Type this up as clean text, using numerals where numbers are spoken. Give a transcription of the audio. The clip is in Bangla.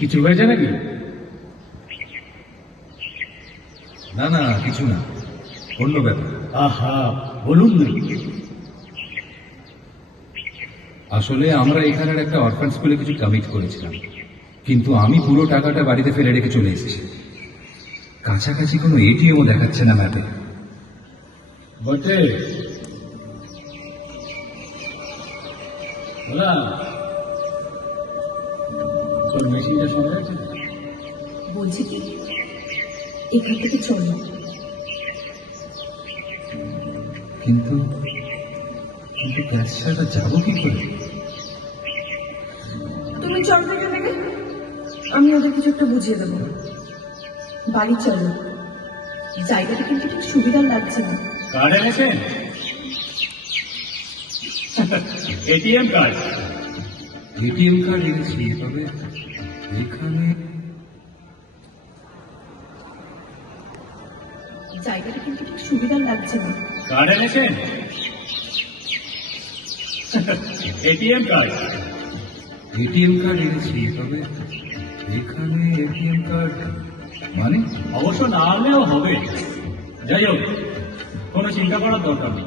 কিছু হয়েছে নাকি? না না, কিছু না, অন্য ব্যাপার। আহা, বলুন না। আসলে আমরা এখানের একটা অরফান স্কুলে কিছু কমিট করেছিলাম, কিন্তু আমি পুরো টাকাটা বাড়িতে ফেলে রেখে চলে এসেছি। কাছাকাছি কোনো এটিএমও দেখাচ্ছে না ম্যাপে। বটে, বলা তোর মেশিনটা শোনা যাচ্ছে? বলছি কি, এখান থেকে চলো। কিন্তু কিন্তু গ্যাস ছাড়া যাবো কি করে? তুমি চলো তো এখান থেকে, আমি ওদের কিছু একটা বুঝিয়ে দেবো। বাড়ি চলো, জায়গাটা কিন্তু ঠিক সুবিধার লাগছে না। কার্ড এনেছেন? ATM card? এটিএম কার্ড এনেছি, তবে এখানে জায়গাটা কিন্তু ঠিক সুবিধার লাগছে না। কার্ড এনেছেন? ATM card? এটিএম কার্ড এনেছি, তবে এখানে এটিএম কার্ড মানে? অবশ্য না আনলেও হবে। যাই হোক, কোনো চিন্তা করার দরকার নেই।